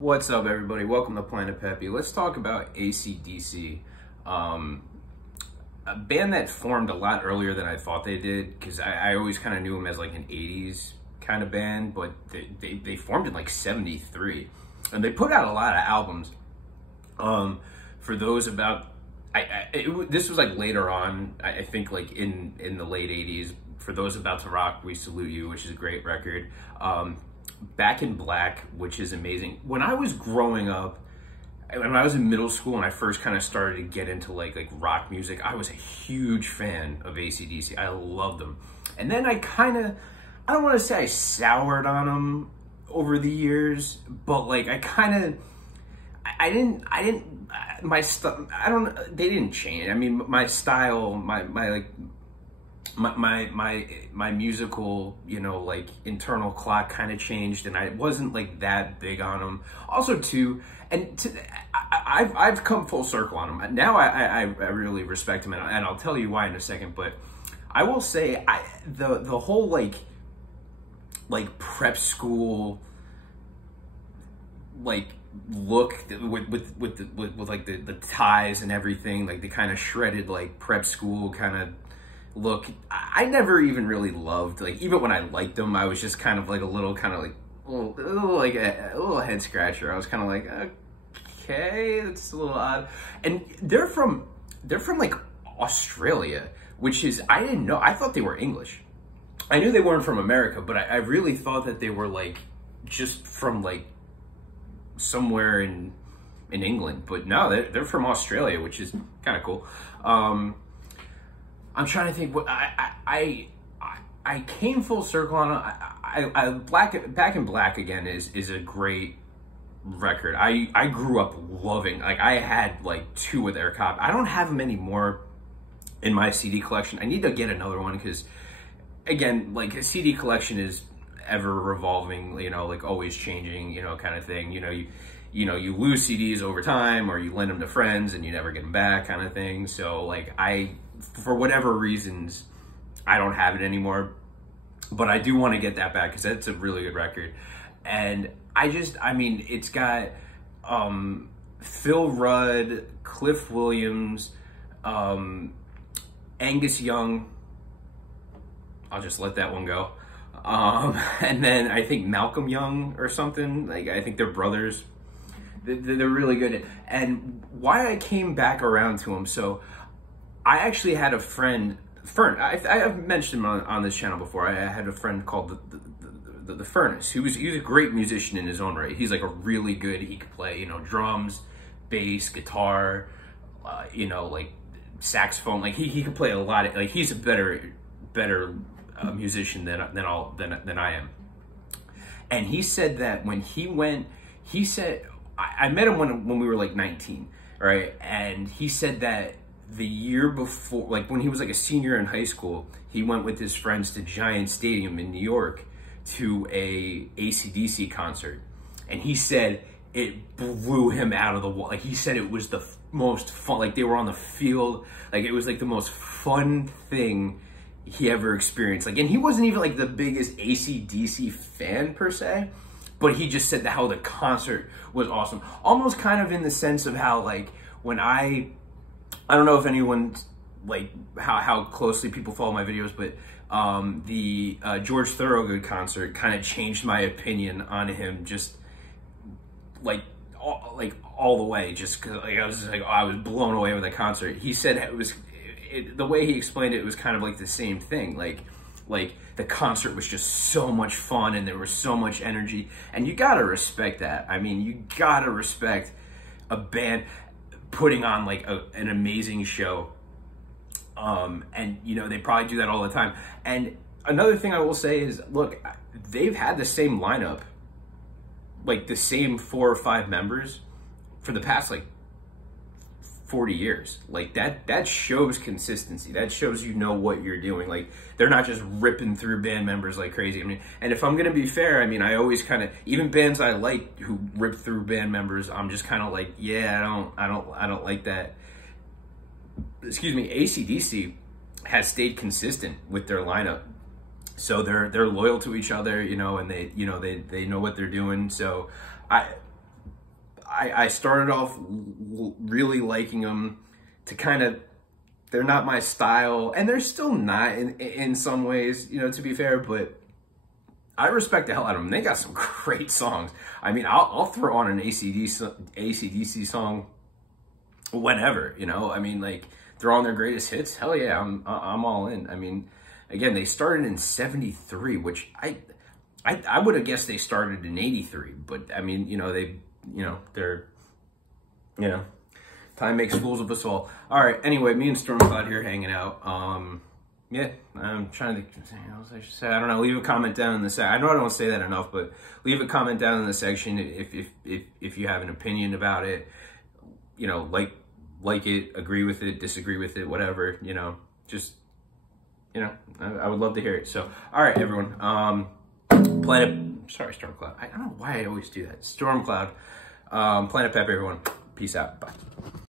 What's up, everybody? Welcome to Planet-Pepe. Let's talk about AC/DC. A band that formed a lot earlier than I thought they did, because I always kind of knew them as like an 80s kind of band, but they formed in like 73. And they put out a lot of albums. For those about, this was like later on, I think like in the late 80s. For those about to rock, we salute you, which is a great record. Back in Black, which is amazing. When I was growing up, when I was in middle school and I first kind of started to get into like rock music, I was a huge fan of AC/DC. I loved them. And then I don't want to say I soured on them over the years, but like I didn't, my stuff, they didn't change. I mean, my style, my musical, like internal clock kind of changed, and I wasn't like that big on them. Also too, I've come full circle on them. Now I really respect them, and I'll tell you why in a second. But I will say the whole like prep school like look with like the ties and everything, like the kind of shredded like prep school kind of look, I never even really loved. Like, even when I liked them, I was just kind of like a little head scratcher. I was kind of like, okay, that's a little odd. And they're from like Australia, which is, I didn't know. I thought they were English. I knew they weren't from America, but I really thought that they were like just from like somewhere in England. But no, they're from Australia, which is kind of cool. I'm trying to think what I came full circle on. Back in Black again is a great record. I grew up loving, like, I had like 2 of their copies. I don't have them anymore in my CD collection. I need to get another one because, again, like, a CD collection is ever revolving, like always changing, kind of thing. You lose CDs over time, or you lend them to friends and you never get them back, kind of thing. So like, for whatever reasons, I don't have it anymore, but I do want to get that back because that's a really good record. And I mean, it's got Phil Rudd, Cliff Williams, Angus Young. I'll just let that one go. And then I think Malcolm Young or something. Like, I think they're brothers. They're really good. And why I came back around to them, so I actually had a friend, Fern. I've mentioned him on this channel before. I had a friend called the Furnace. He was a great musician in his own right. He's like a really good. He could play, drums, bass, guitar, like saxophone. Like he could play a lot of, like, he's a better musician than I am. And he said that when he went, he said, I met him when we were like 19, right? And he said that the year before, like when he was like a senior in high school, he went with his friends to Giant Stadium in New York to a AC/DC concert. And he said it blew him out of the wall. Like, he said it was the most fun, like they were on the field, like it was like the most fun thing he ever experienced. Like, and he wasn't even like the biggest AC/DC fan per se, but he just said that how the concert was awesome. Almost kind of in the sense of how, like, when I don't know if anyone, like, how closely people follow my videos, but the George Thorogood concert kind of changed my opinion on him, just like all the way, just because, like, I was blown away with that concert. He said the way he explained it was kind of like the same thing, like the concert was just so much fun and there was so much energy, and you gotta respect that. I mean, you gotta respect a band putting on like an amazing show, and they probably do that all the time. And another thing I will say is, look, they've had the same lineup, like the same 4 or 5 members for the past like 40 years. Like, that shows consistency. That shows what you're doing. Like, they're not just ripping through band members like crazy. I mean, and if I'm gonna be fair, I mean, I always kind of, even bands I like who rip through band members, I'm just kind of like, yeah, I don't like that. Excuse me. AC/DC has stayed consistent with their lineup, so they're loyal to each other, and they know what they're doing. So I started off really liking them to kind of, they're not my style, and they're still not in some ways, you know, to be fair, but I respect the hell out of them. They got some great songs. I mean, I'll throw on an AC/DC song whenever, you know. I mean, like, throw on their greatest hits. Hell yeah, I'm all in. I mean, again, they started in '73, which I would have guessed they started in '83, but I mean, you know, they're, you know, time makes fools of us all. All right, anyway, me and Stormcloud here hanging out. Yeah, I'm trying to think, what else I should say. I don't know. Leave a comment down in the section. I know I don't say that enough, but leave a comment down in the section if you have an opinion about it. You know, like it, agree with it, disagree with it, whatever. You know, just, you know, I would love to hear it. So, all right, everyone. Stormcloud. I don't know why I always do that. Stormcloud. planet-Pepe, everyone. Peace out. Bye.